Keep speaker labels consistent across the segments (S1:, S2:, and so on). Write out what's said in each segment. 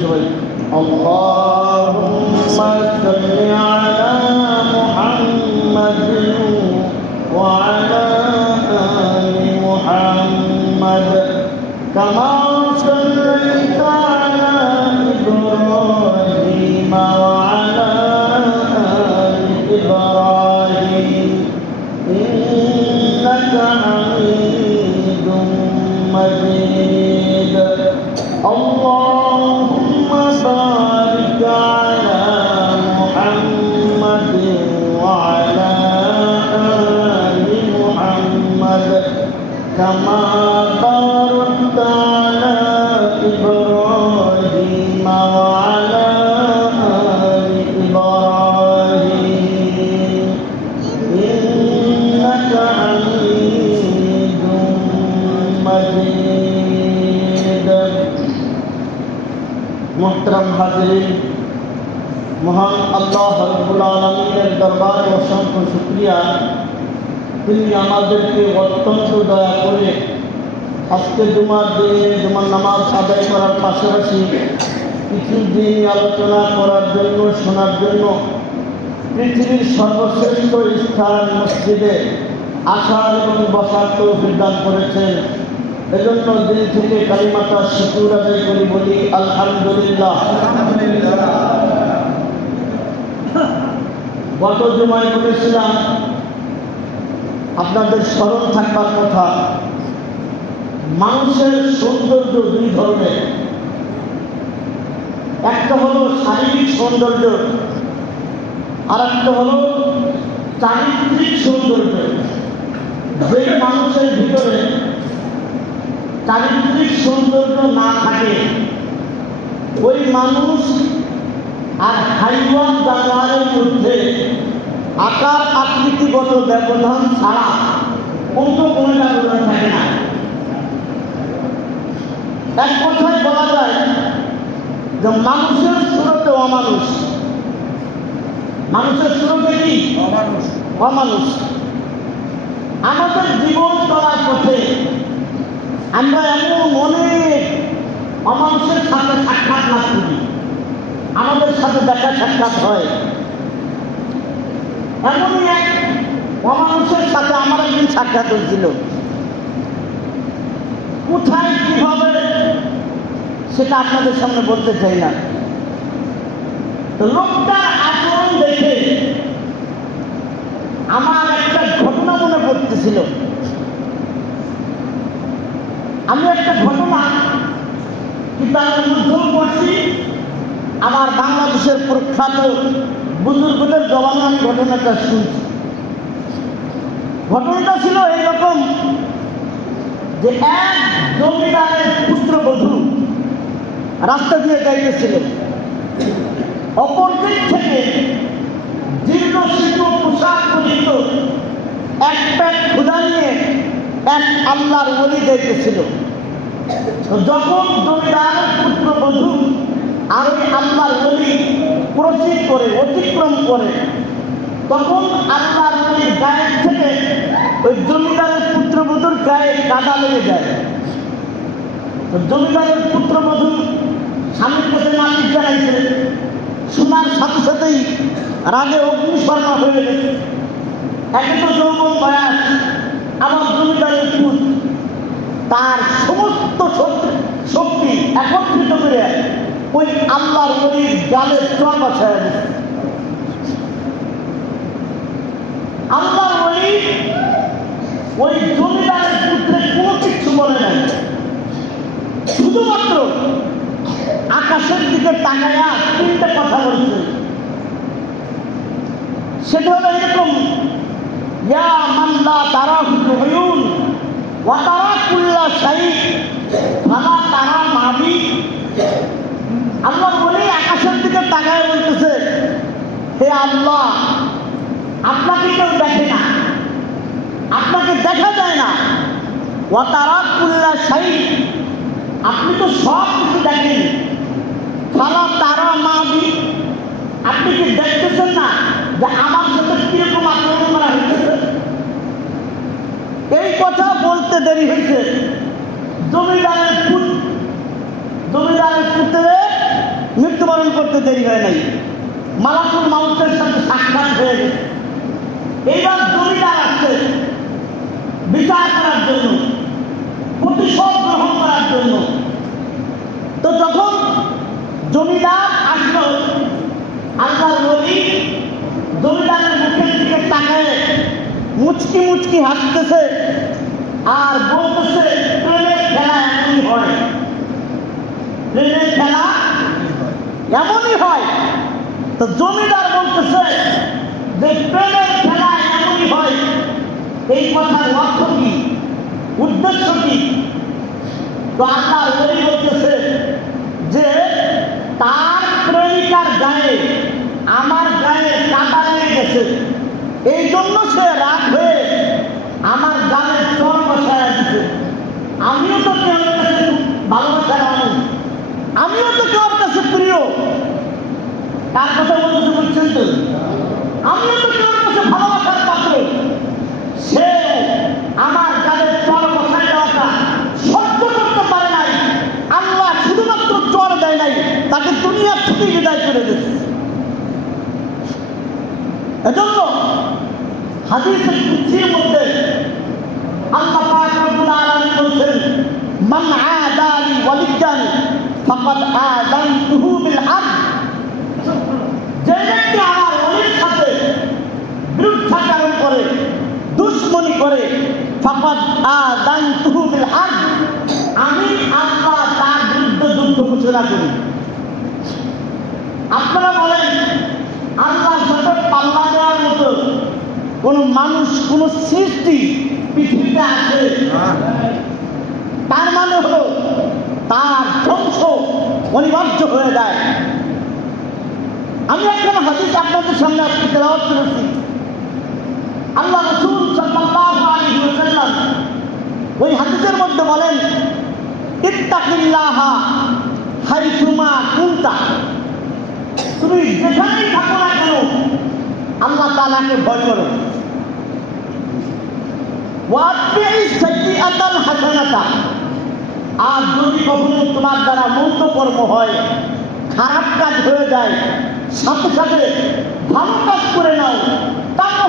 S1: شريك الله আমাদেরকে অত্যন্ত দয়া করে আজকে জুমার দিনে, জুমার নামাজ আদায় করার পাশাপাশি কিছু দিন আলোচনা করার জন্য, শোনার জন্য পৃথিবীর সর্বশ্রেষ্ঠ স্থান মসজিদে আসার এবং বসার তৌফিক দান করেছেন। এজন্য দিল থেকে কালিমাতা শুকুর আদায় করি, বলি আলহামদুলিল্লাহ। গত জুমায় বলেছিলাম আপনাদের স্মরণ থাকবার কথা, মানুষের সৌন্দর্য দুই ধরনের। একটা হলো শারীরিক সৌন্দর্য আর একটা হলো চারিত্রিক সৌন্দর্য। যে মানুষের ভিতরে চারিত্রিক সৌন্দর্য না থাকে, ওই মানুষ আর হাইওয়ান জানোয়ারের মধ্যে আকার আকৃতিগত ব্যবধান ছাড়া অন্য কোনো ব্যবধান থাকে না। এক কথায় বলা যায় যে মানুষের সুরতে অমানুষ। মানুষের সুরতে কি?
S2: অমানুষ।
S1: অমানুষ। আমাদের জীবন চলার পথে আমরা এমন অনেক অমানুষের সাথে সাক্ষাৎ লাভ করি। আমাদের সাথে দেখা সাক্ষাৎ হয়। এমনই এক অমানুষের সাথে আমার একদিন সাক্ষাৎ হয়েছিল। কোথায়, কীভাবে, সেটা আপনাদের সামনে বলতে চাই না। তো লোকটার আচরণ দেখে আমার একটা ঘটনা মনে পড়তেছিল। আমি একটা ঘটনা কিতাবের মধ্যেও পড়ছি। আমার বাংলাদেশের প্রখ্যাত বুজুর্গদের জবানে আমি ঘটনাটা শুনছি। ঘটনাটা ছিল এইরকম যে এক জমিদারের পুত্রবধূ রাস্তা দিয়ে যাইতেছিলেন অপর দিক থেকে দীর্ঘ শীর্ণ পোশাক পরিহিত এক প্যাক ক্ষুদা নিয়ে এক আল্লাহর ওলি যাইতেছিল। যখন জমিদারের পুত্রবধূ আর ওই আল্লাহর ওলি প্রসিদ করে, অতিক্রম করে। তখন আল্লাহর ওলির গায়ের থেকে ওই জমিদারের পুত্রবধূর গায়ে কাদা লেগে যায়। জমিদারের পুত্রবধূ স্বামীর কাছে নালিশ জানাইছে শোনার সাথে সাথেই রাগে অগ্নিশর্মা হয়ে গেছে। একে তো যৌবন বয়াস, আমার জমিদারের পুত, তার সমস্ত শক্তি একত্রিত করে ওই আল্লাহর নদীর গালের চর বাছায় আল্লাহর নদী ওই জমিদারের পুত্রের কোনো কিছু বলে নাই। শুধুমাত্র আকাশের দিকে তাকায়া তিনটে কথা বলছে। সেটা হলো এরকম, ইয়া মাল্লা তারা হুয়ুন ওয়া তারা কুল্লা শাইখ ফালা তারা মাবি আল্লাহ বলে আকাশের দিকে তাকায় বলতেছে, হে আল্লাহ, আপনাকে কেউ দেখে না, আপনাকে দেখা যায় না। ওয়া তারা কুল্লা শাইখ আপনি তো সব কিছু দেখেন। ফালা তারা মাবি আপনি কি দেখতেছেন না যে আমার সাথে কীরকম আক্রমণ করা হয়েছে এই কথা বলতে দেরি হয়েছে। জমিদারের জমিদারের পুত্রে মৃত্যুবরণ করতে দেরি হয় নাই। মালাকুল মাউতের সাথে সাক্ষাৎ হয়ে গেছে। এইবার জমিদার আসছে বিচার করার জন্য, প্রতিশোধ গ্রহণ করার জন্য। তো যখন জমিদার আসলো আল্লাহ নবী জমিদারের মুখের দিকে তাকায়, মুচকি মুচকি হাসতেছে আর বলতেছে, প্রেমের খেলা এমনই হয়। প্রেমের খেলা এমনই হয়। তো জমিদার বলতেছে যে প্রেমের খেলা এমনই হয়। এই কথার অর্থ কি? উদ্দেশ্য কি? তো আল্লাহ নবী বলতেছে যে, তার প্রেমিকার গায়ে আমার গায়ে কাটা লেগে গেছে। এই জন্য সে রাগ হয়ে আমার গায়ে চর বসায় দিছে। আমিও তো কেউ কাছে ভালোবাসার মানুষ আমিও তো কেউ কাছে প্রিয় তার কথা বলতেছে বুঝছেন তো। আমিও তো কেউ কাছে ভালোবাসার পাত্র। সে আমার গায়ে চর বসায় দেওয়াটা সহ্য করতে পারে নাই। আল্লাহ শুধুমাত্র চর দেয় নাই, তাকে দুনিয়া থেকে বিদায় করে দিচ্ছে এজন্য হাদিসের কুচির মধ্যে আল্লাহ পাক রব্বুল আলামিন বলছেন, মান আদালি ওয়ালিয়ান ফাকাদ আযানতুহু বিল হারব যে ব্যক্তি আমার ওলির সাথে বিরুদ্ধাচরণ করে, দুশ্মনী করে ফাকাদ আযানতুহু বিল হারব আমি আল্লাহ তার বিরুদ্ধে যুদ্ধ করি। আপনারা বলেন আল্লাহর সাথে পাল্লা দেওয়ার মতো কোন মানুষ, কোন সৃষ্টি পৃথিবীতে আছে? তার মানে হলো, তার ধ্বংস অনিবার্য হয়ে যায়। আমি একজন হাদিস আপনাদের সামনে আজকে তেলাওয়াত করেছি। আল্লাহ রসুল সাল্লাল্লাহু আলাইহি ওয়াসাল্লাম ওই হাদিসের মধ্যে বলেন, ইত্তাকিল্লাহা হাইসুমা কুনতা। তুমি যেখানেই থাকো না কেন, আল্লাহ তালাকে ভয় করো। আতাল হাসানাতা। আর যদি কখনো তোমার দ্বারা মন্দ কর্ম হয়, খারাপ কাজ হয়ে যায় সাথে সাথে ভালো কাজ করে নাও। তাহা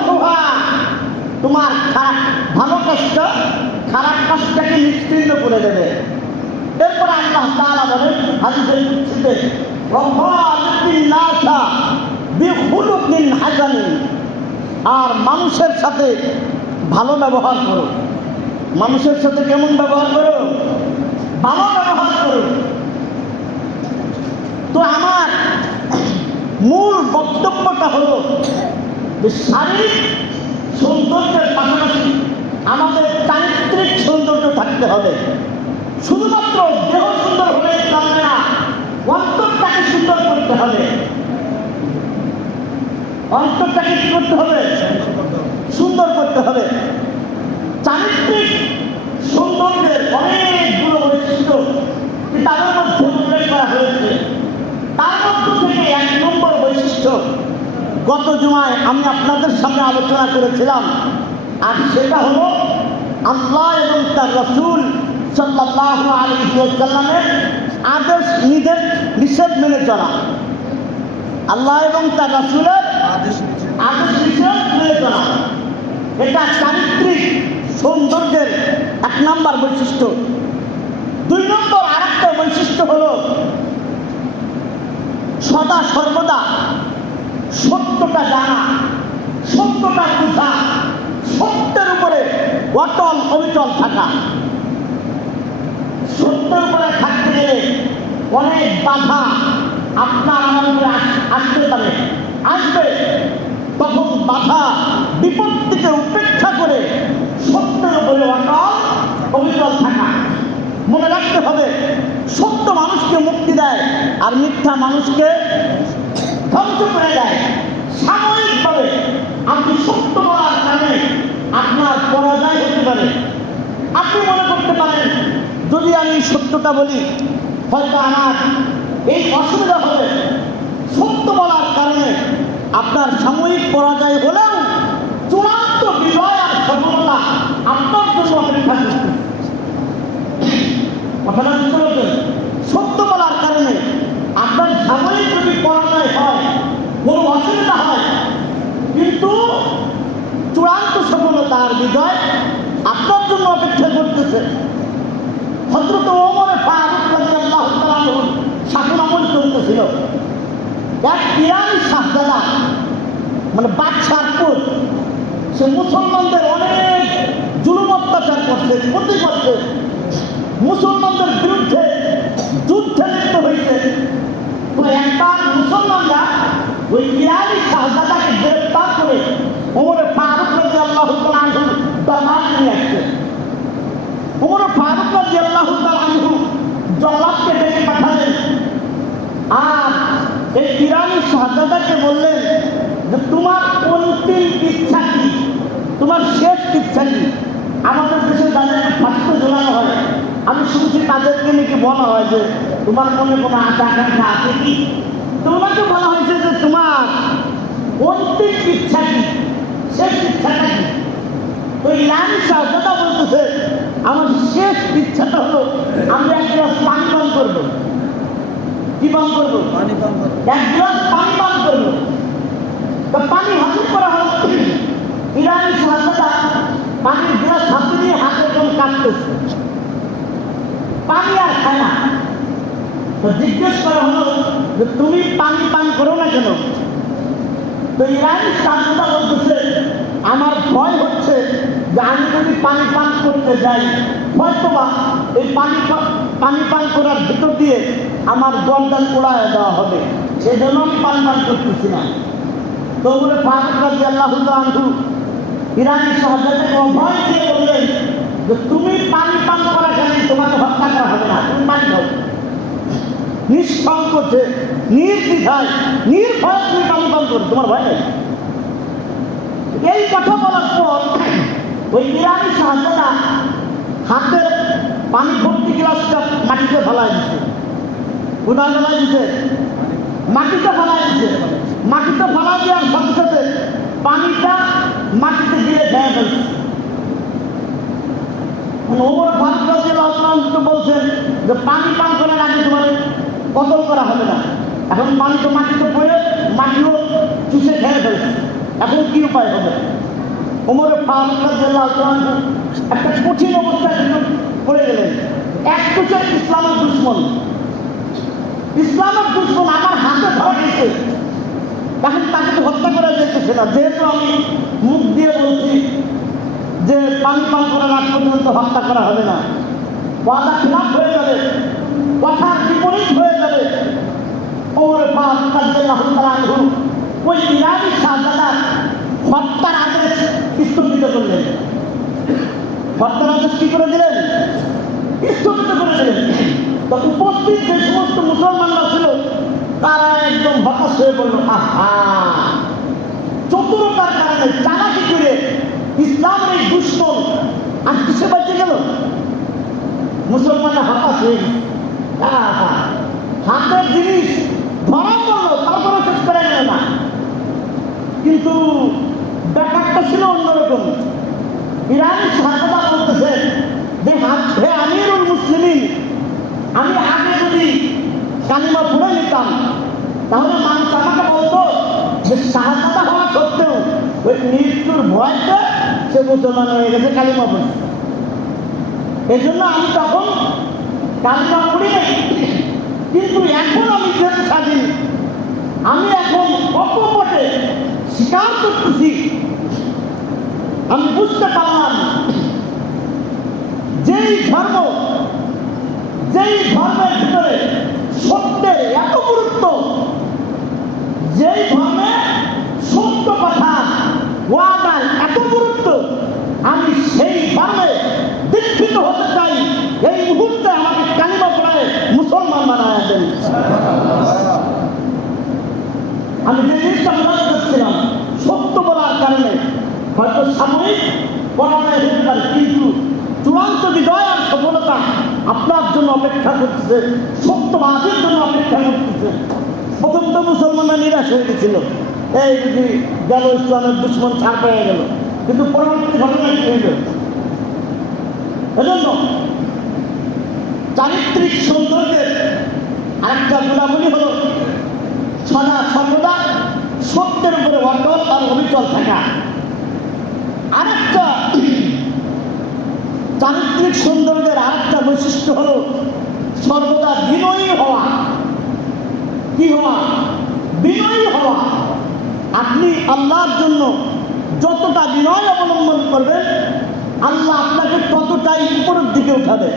S1: তোমার খারাপ, ভালো কাজটা খারাপ কাজটাকে নিশ্চিন্ন করে দেবে। এরপর আল্লাহ তাআলা বলেন, হাদিসের কুচ্ছিতে আর মানুষের সাথে ভালো ব্যবহার করো। মানুষের সাথে কেমন ব্যবহার করো? ভালো ব্যবহার করো। তো আমার মূল বক্তব্যটা হলো যে শারীরিক সৌন্দর্যের পাশাপাশি আমাদের চারিত্রিক সৌন্দর্য থাকতে হবে। শুধুমাত্র দেহ সুন্দর হলে চলবে না, অন্তরটাকে সুন্দর করতে হবে। অন্তরটাকে কি করতে হবে? সুন্দর করতে হবে। চারিত্রিক সৌন্দর্যের অনেকগুলো বৈশিষ্ট্য তাদের মধ্যে উল্লেখ করা হয়েছে তার মধ্য থেকে এক নম্বর গত জুমায় আমি আপনাদের সামনে আলোচনা করেছিলাম। আর সেটা হলো আল্লাহ এবং তার রসুল সাল্লাহ আলী সাল্লামের আদেশ নিষেধ নিষেধ মেনে চলা। আল্লাহ এবং তার রসুলের
S2: আদেশ
S1: নিষেধ মেনে চলা। এটা চারিত্রিক সৌন্দর্যের এক নম্বর বৈশিষ্ট্য। দুই নম্বর আরেকটা বৈশিষ্ট্য হলো সদা সর্বদা সত্যটা জানা, সত্যটা বোঝা, সত্যের উপরে অটল অবিচল থাকা। সত্যের উপরে থাকতে গেলে অনেক বাধা আপনার আমার উপরে আসতে পারে। আসবে তখন বাধা বিপত্তিকে উপেক্ষা করে সত্যের উপরে অটল অবিচল থাকা। মনে রাখতে হবে, সত্য মানুষকে মুক্তি দেয় আর মিথ্যা মানুষকে ধ্বংস করে দেয়। সাময়িকভাবে আপনি সত্য বলার কারণে আপনার পরাজয় হতে পারে। আপনি মনে করতে পারেন, যদি আমি সত্যটা বলি, হয়তো আমার এই অসুবিধা হবে। সত্য বলার কারণে আপনার সাময়িক পরাজয় হলেও চূড়ান্ত বিজয় আর সফলতা আপনার জন্য অপেক্ষা করছে। কথাটা আপনার সাময়িক যদি পরাজয় হয় কোনো অসুবিধা হয়, কিন্তু চূড়ান্ত সফলতার বিজয় আপনার জন্য অপেক্ষা করতেছে। হজরত ওমরে ফারুক আনহুর শাসন আমল চলতেছিল। এক ইরানি শাহজাদা মানে বাদশার পুত সে মুসলমানদের অনেক জুলুম অত্যাচার করছে ক্ষতি করছে মুসলমানদের বিরুদ্ধে যুদ্ধে লিপ্ত হয়েছে তো একবার মুসলমানরা ওই ইরানি শাহজাদাকে গ্রেপ্তার করে ওমরে ফারুক জল্লাদকে ডেকে পাঠালেন। আর এই ইরানি শাহজাদাকে বললেন যে, তোমার অন্তিম ইচ্ছা কি? তোমার শেষ ইচ্ছা কি? আমাদের দেশে যাদের ঝোলানো হয়। আমি শুনছি তাদেরকে নাকি বলা হয় যে, তোমার মনে কোনো আশা আকাঙ্ক্ষা আছে কি? তোমাকে বলা হয়েছে যে, তোমার অন্তিম ইচ্ছা কি? শেষ ইচ্ছাটা কি তো ইরানি শাহজাদা বলতেছে আমার শেষ ইচ্ছাটা হলো আমি এক গ্লাস পানি পান করব। কি পান করব?
S2: পানি
S1: এক গ্লাস পানি পান করব। তো পানি হাজির করা হলো ইরানি শাহজাদা পানির গ্লাস হাতে নিয়ে হাতের জল কাটতেছে। পানি আর খায় না। তো জিজ্ঞেস করা হলো যে তুমি পানি পান করো না কেন? তো ইরানি শাহজাদা বলতেছে আমার ভয় হচ্ছে যে আমি যদি পানি পান করতে যাই, হয়তোবা এই পানি পানি পান করার ভিতর দিয়ে আমার গন্ডাল উড়ায় দেওয়া হবে। সেই জন্য আমি পানি পান করতেছি না। তো বলে ফারুক রাজি আল্লাহ আনহু ইরানি শাহজাদাকে অভয় দিয়ে বললেন যে, তুমি পানি পান করা কেন তোমাকে হত্যা করা হবে না, তুমি পানি খাও। নিঃসংকোচে, নির্দ্বিধায়, নির্ভয় তুমি পানি পান করো। তোমার ভয় নেই? এই কথা বলার পর ওই ইরানি শাহজাদা হাতের পানি ভর্তি গ্লাসটা মাটিতে ফেলাই দিছে। কোথায় ফেলাই দিছে? মাটিতে ফেলাই দিছে। মাটিতে ফেলাই দেওয়ার সাথে সাথে পানিটা মাটিতে গিয়ে খেয়ে ফেলছে। রাদিয়াল্লাহু বলছেন যে পানি পান করার আগে তোমার কতল করা হবে না। এখন পানি তো মাটিতে পড়ে, মাটিও চুষে খেয়ে ফেলছে। এখন কি উপায় হবে? ওমরে একটা কঠিন অবস্থায় পড়ে গেলেন। এক চুষে ইসলামের দুশ্মন। ইসলামের দুশ্মন আমার হাতে ধরা গেছে। এখন তাকে তো হত্যা করা যেতেছে না। যেহেতু আমি মুখ দিয়ে বলছি যে পানি পান করার আগ পর্যন্ত হত্যা করা হবে না। ওয়াদা খিলাফ হয়ে যাবে। কথার বিপরীত হয়ে যাবে। ওমরে
S2: আব্বাস রাদিয়াল্লাহু তাআলা আনহু ওই ইরানি শাহজাদা হত্যার আদেশ স্থগিত করলেন হত্যার আদেশ কি করে দিলেন, স্থগিত করে দিলেন। তো উপস্থিত যে সমস্ত মুসলমানরা ছিল, তারা একদম হতাশ হয়ে পড়ল আহা! চতুরতার কারণে চালাকি করে ইসলামের এই দুশ্মন আর কিসে বাঁচে গেল? মুসলমানরা হতাশ হয়ে হাতের জিনিস ধরা পড়ল, তারপরে শেষ করে গেল না। কিন্তু ব্যাপারটা ছিল অন্যরকম। ইরানি সাহায্যতা বলতেছে যে হাত- আমি আগে যদি কালিমা নিতাম, তাহলে বলতো যে ওই মৃত্যুর গেছে কালিমা এই জন্য আমি তখন কালিমা পড়ি। কিন্তু এখন আমি আমি এখন অকপটে স্বীকার করতেছি আমি বুঝতে পারলাম যেই ধর্ম, যেই ধর্মের ভিতরে সত্যের এত গুরুত্ব, যেই ধর্মে সত্য কথা ওয়াদার এত গুরুত্ব, আমি সেই ধর্মে দীক্ষিত হতে চাই। এই মুহূর্তে আমাকে কালিমা পড়ায় মুসলমান বানায় দেন। আমি যে জিনিসটা মনে করছিলাম, সত্য বলার কারণে, হয়তো সাময়িক পরাজয় হতে পারে, কিন্তু চূড়ান্ত বিজয় আর সফলতা আপনার জন্য অপেক্ষা করতেছে সত্য সত্যবাদীর জন্য অপেক্ষা করতেছে। প্রথম তো মুসলমানরা নিরাশ হয়ে গেছিল। এই যদি গেল ইসলামের দুশ্মন ছাড় পেয়ে গেল। কিন্তু পরবর্তী ঘটনা কি হইল? এজন্য চারিত্রিক সৌন্দর্যের আরেকটা গুণাবলী হল সদা সর্বদা সত্যের উপরে অটল আর অবিচল থাকা। আরেকটা চারিত্রিক সৌন্দর্যের আরেকটা বৈশিষ্ট্য হলো সর্বদা বিনয়ী হওয়া। কি হওয়া? বিনয়ী হওয়া। আপনি আল্লাহর জন্য যতটা বিনয় অবলম্বন করবেন, আল্লাহ আপনাকে ততটাই উপরের দিকে উঠাবে।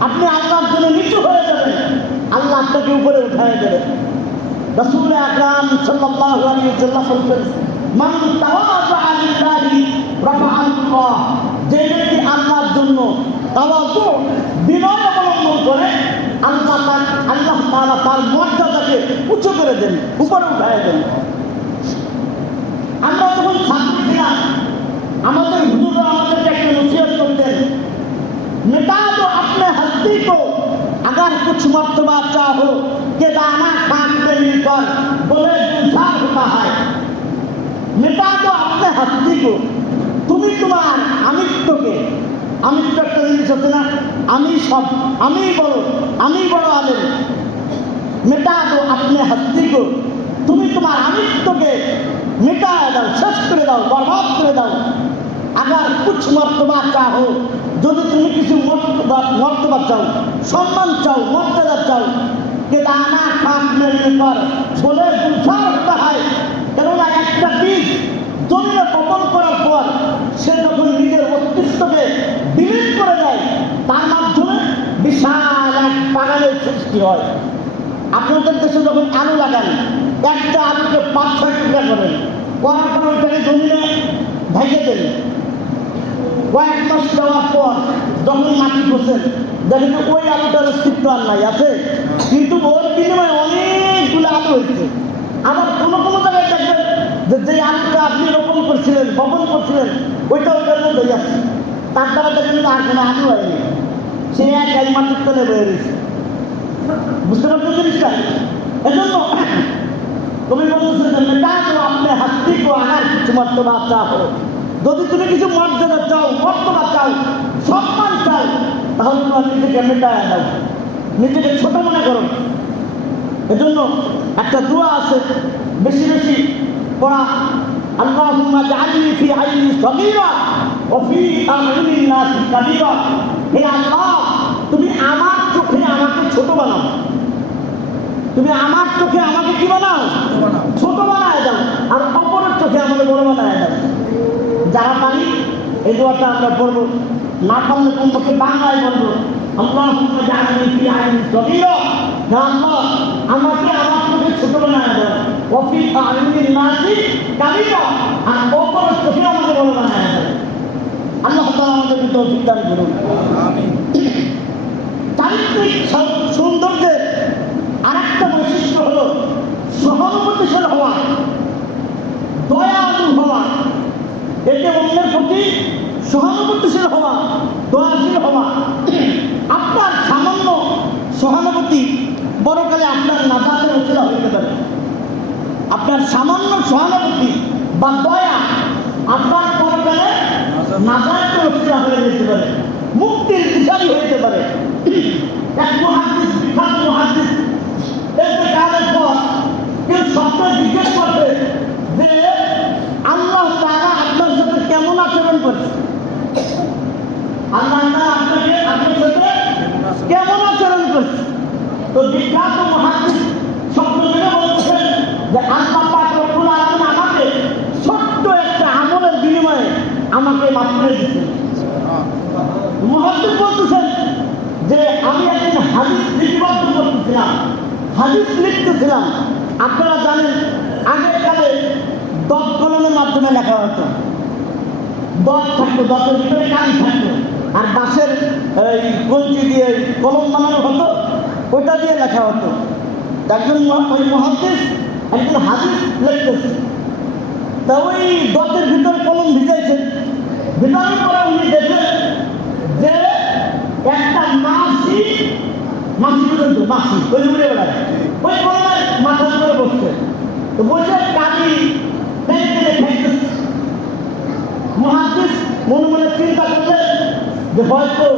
S2: আপনি আল্লাহর জন্য নিচু হয়ে যাবেন, আল্লাহ আপনাকে উপরে উঠায় দেবেন। রসুল আকরাম আলাইহি ওয়াসাল্লাম বলছেন, মান তাওয়াযা লিল্লাহি রাফাআল্লাহ যে ব্যক্তি আল্লাহর জন্য তাওয়াযু বিনয় অবলম্বন করে আল্লাহ তার আল্লাহ তাআলা তার মর্যাদাকে উঁচু করে দেন উপরে উঠায় দেন আমরা যখন ছাত্র ছিলাম আমাদের হুজুররা আমাদেরকে একটা নসিহত করতেন मिटा दो अपने हस्ती को अगर कुछ मर्तबा चाहो कि दाना खान के मिलकर बोले गुलजार होता है मिटा दो अपने हस्ती को তুমি তোমার আমিত্বকে, আমিত্ব একটা জিনিস আছে না? আমি সব, আমি বড় আমি বড় আলেম। মেটা দো আপনি হস্তি কো তুমি তোমার আমিত্বকে মেটায় দাও, শেষ করে দাও, বরবাদ করে দাও। আগার কুছ মর্তবা চাহো, যদি তুমি কিছু মর্তবা মর্তবা চাও, সম্মান চাও, মর্যাদা চাও কে দানা খান পর দুসার হতে হয় কেননা একটা বীজ জমিনে বপন করার পর সে যখন নিজের অস্তিত্বকে বিলীন করে দেয় তার মাধ্যমে বিশাল এক বাগানের সৃষ্টি হয়? আপনাদের দেশে যখন আলু লাগান, একটা আলুকে পাঁচ, ছয় টুকরা করেন। করার পর ওইটাকে জমিনে ভেঙে দেন। কয়েক মাস যাওয়ার পর যখন মাটি বসেন দেখেন ওই আলুটার অস্তিত্ব আর নাই, আছে? কিন্তু ওর বিনিময়ে অনেকগুলো আলু হয়েছে। আবার কোনো কোনো জায়গায় দেখবেন যে যে আলুটা আপনি রোপণ করছিলেন, বপন করছিলেন, ওইটা ওইটার মধ্যেই আছে। তার দ্বারা দেখবেন আর কোনো আলু হয়নি। সে এক এই মাটির তলে বয়ে রয়েছে। বুঝতে পারছেন জিনিসটা এজন্য তুমি মেটা তো যদি তুমি কিছু মর্যাদা চাও চাও, সম্মান চাও, তাহলে তোমার নিজেকে মেটায় নিজেকে ছোট মনে করো। এজন্য একটা দোয়া আছে, বেশি বেশি পড়া। আল্লাহুম্মা জাআলনি ফি আইনি ওয়া ফি নাস কাবীরা হে আল্লাহ, তুমি আমার চোখে আমাকে ছোট বানাও। তুমি আমার চোখে আমাকে কি বানাও? ছোট বানায় দাও আর অপরের চোখে আমাকে বড় বানায় দাও। যারা পারি এই দোয়াটা আমরা পড়ব না পারলে কমপক্ষে বাংলায় বলব। আল্লাহ আমাকে আমার চোখে ছোট বানায় দেন অফিস আর অপর চোখে আমাকে বড় বানায় দেন আল্লাহ আমাদের করুন। সৌ- সৌন্দর্যের আরেকটা বৈশিষ্ট্য হলো সহানুভূতিশীল হওয়া, দয়ালু হওয়া। এতে অন্যের প্রতি সহানুভূতিশীল হওয়া, দয়াশীল হওয়া। আপনার সামান্য সহানুভূতি বড়কালে আপনার নাজাতের উচিলা হইতে পারে। আপনার সামান্য সহানুভূতি বা দয়া আপনার পরকালে নাজাতের উচিলা হয়ে যেতে পারে। মুক্তির দিশারি হইতে পারে। এক মহাদিস বিখ্যাত মহাদিস এতে কালের পর কেউ স্বপ্ন জিজ্ঞেস করবে যে, আল্লাহ তারা আপনার সাথে কেমন আচরণ করছে? আল্লাহ তারা আপনাকে, আপনার সাথে কেমন আচরণ করছে? তো বিখ্যাত মহাদিস স্বপ্ন দেখে বলতেছেন যে, আল্লাহ পাক রব্বুল আলামিন আমাকে ছোট্ট একটা আমলের বিনিময়ে আমাকে মাফ করে দিচ্ছেন মহাদিস বলতেছেন যে আমি একদিন হাদিস লিপিবদ্ধ করতেছিলাম হাদিস লিখতেছিলাম আপনারা জানেন আগের কালে দত কলমের মাধ্যমে লেখা হতো। দত থাকতো দতের ভিতরে কালি থাকতো। আর বাঁশের এই কঞ্চি দিয়ে কলম বানানো হতো, ওইটা দিয়ে লেখা হতো। একজন ওই মহাদিস একজন হাদিস লিখতেছে। তা ওই দতের ভিতরে কলম ভিজাইছে। ভিজানোর পরে উনি দেখলেন যে একটা মাসি পর্যন্ত মাসি, ওই উড়ে বেড়ায়। ওই কলমের মাথার করে বসছে। তো বসে কালি মহাদিস মনে মনে চিন্তা করলেন যে হয়তো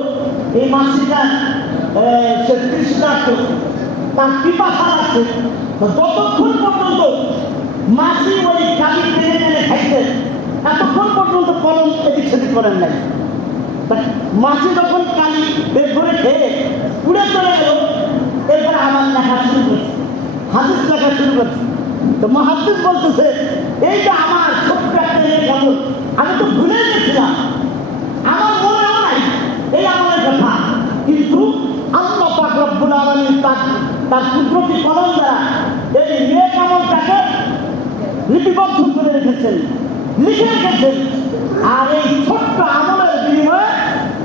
S2: এই মাসিটা সে তৃষ্ণার্থ তার পিপাসা আছে। যতক্ষণ পর্যন্ত মাসি ওই কালি টেনে টেনে খাইছে, এতক্ষণ পর্যন্ত কলম এদিক সেদিক করেন নাই। মাসি যখন কালি বের করে খেয়ে পুড়ে চলে গেল এরপরে আবার লেখা শুরু করছে হাদিস লেখা শুরু করছে। তো মহাদিস বলতেছে এইটা আমার ছোট্ট একটা এই আমল আমি তো ভুলে গেছিলাম। আমার মনে নাই এই আমলের কথা। কিন্তু আল্লাহ পাক রব্বুল আলামিন তার তার কুদরতি কলম দ্বারা এই নেক আমলটাকে লিপিবদ্ধ করে রেখেছেন লিখে রেখেছেন। আর এই ছোট্ট আমলের বিনিময়ে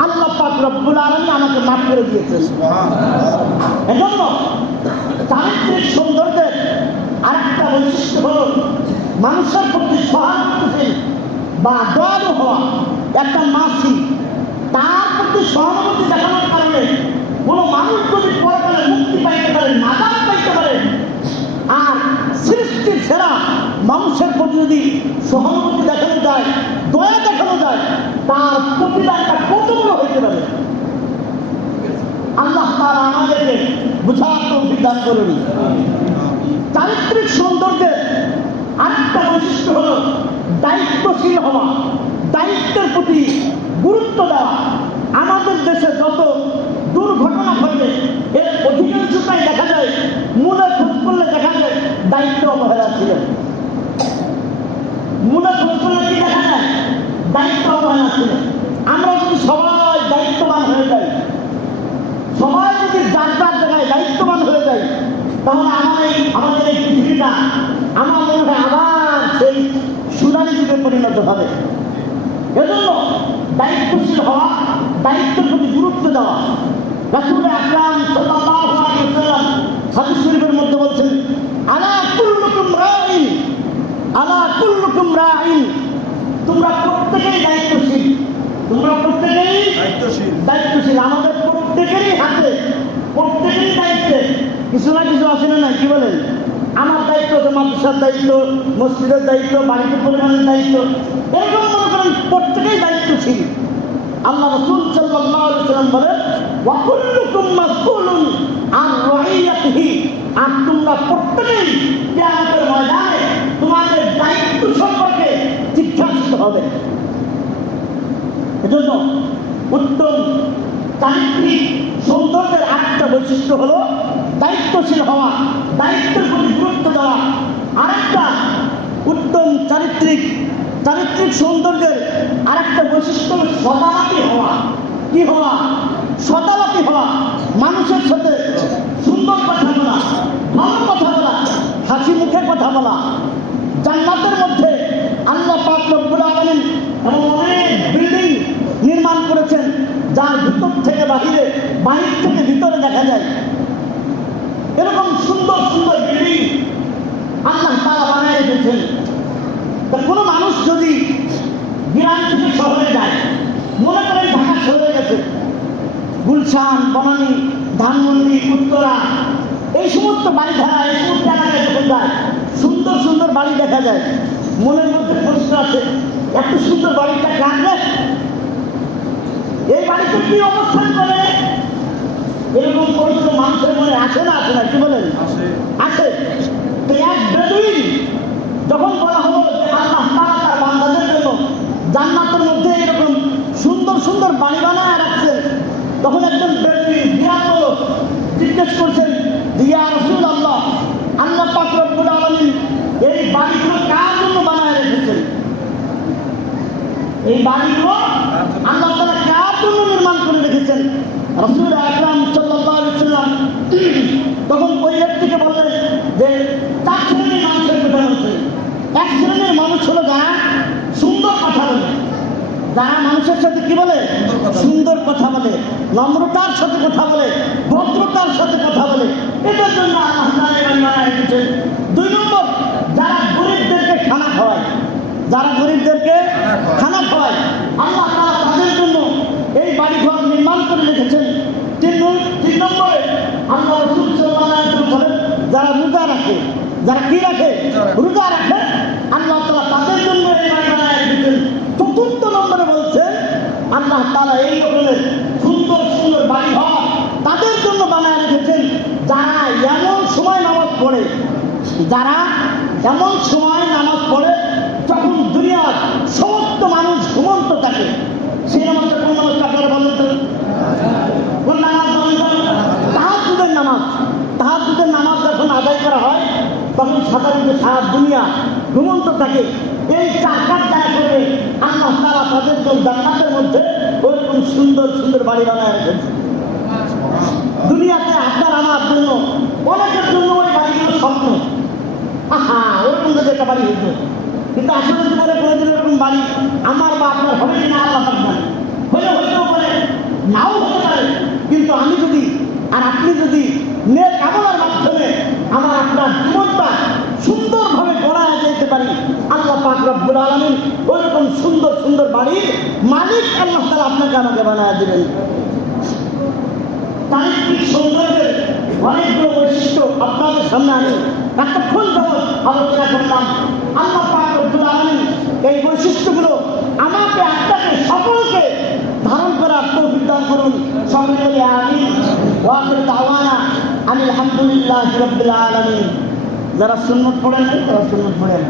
S2: আল্লাহ পাক রব্বুল আলামিন আমাকে মাফ করে দিয়েছেন। এজন্য চারিত্রিক সৌন্দর্যের আরেকটা বৈশিষ্ট্য হল মানুষের প্রতি সহানুভূতিশীল বা দয়ালু হওয়া। একটা মাসি, তার প্রতি সহানুভূতি দেখানোর কারণে কোনো মানুষ যদি পরকালে মুক্তি পাইতে পারে, নাজাত পাইতে পারে। আর সৃষ্টির সেরা মানুষের প্রতি যদি সহানুভূতি দেখানো যায়, দয়া দেখানো যায়, তার প্রতিদানটা কত বড় হইতে পারে। আল্লাহ তারা আমাদেরকে বুঝার তৌফিক দান করুন। চারিত্রিক সৌন্দর্যের আরেকটা বৈশিষ্ট্য হল দায়িত্বশীল হওয়া। দায়িত্বের প্রতি গুরুত্ব দেওয়া। আমাদের দেশে যত দুর্ঘটনা ঘটে, এর অধিকাংশটাই দেখা যায়, মূলে খোঁজ করলে দেখা যায় দায়িত্ব অবহেলা ছিল মূলে খোঁজ করলে কি দেখা যায়? দায়িত্ব অবহেলা ছিল আমরা যদি সবাই যাই সবাই যদি যার যার জায়গায় দায়িত্ববান হয়ে যায় তাহলে আমার এই আমাদের এই পৃথিবীটা আমার মনে হয় আবার সেই সুনামি যুগে পরিণত হবে। এজন্য দায়িত্বশীল হওয়া দায়িত্বের প্রতি গুরুত্ব দেওয়া। রাসূল আকরাম সাল্লাল্লাহু আলাইহি ওয়াসাল্লাম হাদিস শরীফের মধ্যে বলছেন আলা কুল্লুকুম রাইন আলা কুল্লুকুম রাইন। তোমরা প্রত্যেকেই দায়িত্বশীল। তোমরা প্রত্যেকেই
S3: দায়িত্বশীল।
S2: দায়িত্বশীল। আমাদের প্রত্যেকেরই হাতে, প্রত্যেকেরই দায়িত্বে। কিছু না কিছু আছে না কি বলেন? আমার দায়িত্ব আছে মাদ্রাসার দায়িত্ব, মসজিদের দায়িত্ব, বাড়িতে পরিমাণের দায়িত্ব। এরকম মনে করেন প্রত্যেকেই দায়িত্বশীল আল্লাহ রসুল সাল্লাম বলেন, ওয়া কুল্লুকুম মাসউলুন আন রাইয়াতিহি। আর তোমরা প্রত্যেকেই কিয়ামতের ময়দানে তোমাদের দায়িত্ব সম্পর্কে জিজ্ঞাসিত হবে। এজন্য উত্তম চারিত্রিক সৌন্দর্যের আরেকটা বৈশিষ্ট্য হলো দায়িত্বশীল হওয়া, দায়িত্বের প্রতি গুরুত্ব দেওয়া। আরেকটা উত্তম চারিত্রিক চারিত্রিক সৌন্দর্যের আরেকটা বৈশিষ্ট্য হল সদালাপি হওয়া। কি হওয়া? সদালাপি হওয়া। মানুষের সাথে সুন্দর কথা বলা, ভালো কথা বলা,
S1: হাসি মুখে কথা বলা। জান্নাতের মধ্যে আল্লাহ পাক রব্বুল আলামিন এবং অনেক
S2: বাইরে থেকে বাহিরে বাহির থেকে ভিতরে দেখা যায়। এরকম সুন্দর সুন্দর বিল্ডিং আল্লাহ তারা বানায় রেখেছেন। তা কোনো মানুষ যদি গ্রাম থেকে শহরে যায়, মনে করেন ঢাকা শহরে গেছে, গুলশান, বনানী, ধানমন্ডি, উত্তরা, এই সমস্ত বাড়ি ধারা এই সমস্ত এলাকায় যখন যায়, সুন্দর সুন্দর বাড়ি দেখা যায়। মনের মধ্যে প্রশ্ন আছে, এত সুন্দর বাড়িটা কাটবে এই বাড়িতে কি অবস্থান করে? এরকম প্রশ্ন মানুষের মনে আসে না আসে না? কি বলেন। আছে। তো এক বেদুইন যখন বলা হলো যে আল্লাহ তাআলা তার বান্দাদের জন্য জান্নাতের মধ্যে এরকম সুন্দর সুন্দর বাড়ি বানায় রাখছেন তখন একজন বেদুইন জিজ্ঞেস করছেন দিয়া রসুল আল্লাহ আল্লাহ পাক রব্বুল এই বাড়িগুলো কার জন্য বানায় রেখেছেন? এই বাড়িগুলো আল্লাহ তাআলা কার জন্য নির্মাণ করে রেখেছেন রসুল আকরাম সাল্লাম তখন ওই ব্যক্তিকে বললেন যে চার শ্রেণির মানুষের কথা বলছে এক শ্রেণির মানুষ হলো যারা সুন্দর কথা বলে। যারা মানুষের সাথে কি বলে? সুন্দর কথা বলে। নম্রতার সাথে কথা বলে। ভদ্রতার সাথে কথা বলে। এটার জন্য আল্লাহ রেখেছেন দুই নম্বর যারা গরিবদেরকে খানা খাওয়ায়। যারা গরিবদেরকে খানা খাওয়ায়। আল্লাহ তাআলা তাদের জন্য এই বাড়ি ঘর নির্মাণ করে রেখেছেন তিন নং- তিন নম্বরে আল্লাহ রসুল সাল্লাল্লাহু আলাইহি ওয়াসাল্লাম বলেন যারা রোজা রাখে যারা কি রাখে? রোজা রাখে। আল্লাহ তাআলা তাদের জন্য এই বানায় রেখেছেন চতুর্থ নম্বরে বলছেন আল্লাহ তাআলা এই রকমের সুন্দর সুন্দর বাড়ি ঘর তাদের জন্য বানায় রেখেছেন। যারা এমন সময় নামাজ পড়ে, যারা এমন সময় নামাজ পড়ে, যখন দুনিয়ার সমস্ত মানুষ ঘুমন্ত থাকে, সেই নামাজটা কোন নামাজটা আপনারা বলেন কোন নামাজ বলেন তাহাজুদের নামাজ। তাহাজুদের নামাজ যখন আদায় করা হয় তখন সাধারণত সারা দুনিয়া ঘুমন্ত থাকে, এই চাকার যারা করবে আল্লাহ তারা তাদের জান্নাতের মধ্যে ওরকম সুন্দর সুন্দর বাড়ি বানায় রেখেছে। দুনিয়াতে আপনার আমার জন্য, অনেকের জন্য ওই বাড়িগুলো স্বপ্ন। আহা, ওরকম যদি একটা বাড়ি হতো কিন্তু আসলে জীবনে কোনোদিন এরকম বাড়ি আমার বা আপনার হবে কিনা আল্লাহ জানে। হলে হতেও পারে, নাও হতে পারে। কিন্তু আমি যদি, আর আপনি যদি মেয়ে কামনার মাধ্যমে আমার আপনার জীবনটা সুন্দরভাবে গড়ায় যেতে পারি আল্লাহ পাক রব্বুল আলমিন ওইরকম সুন্দর সুন্দর বাড়ির মালিক আল্লাহ তারা আপনাকে আমাকে বানায় দেবেন। বৈশিষ্ট্য আমি এই বৈশিষ্ট্যগুলো আমাকে সকলকে দাওয়ানা আমি আলহামদুলিল্লাহ যারা সুন্নত পড়েন তারা সুন্নত পড়েন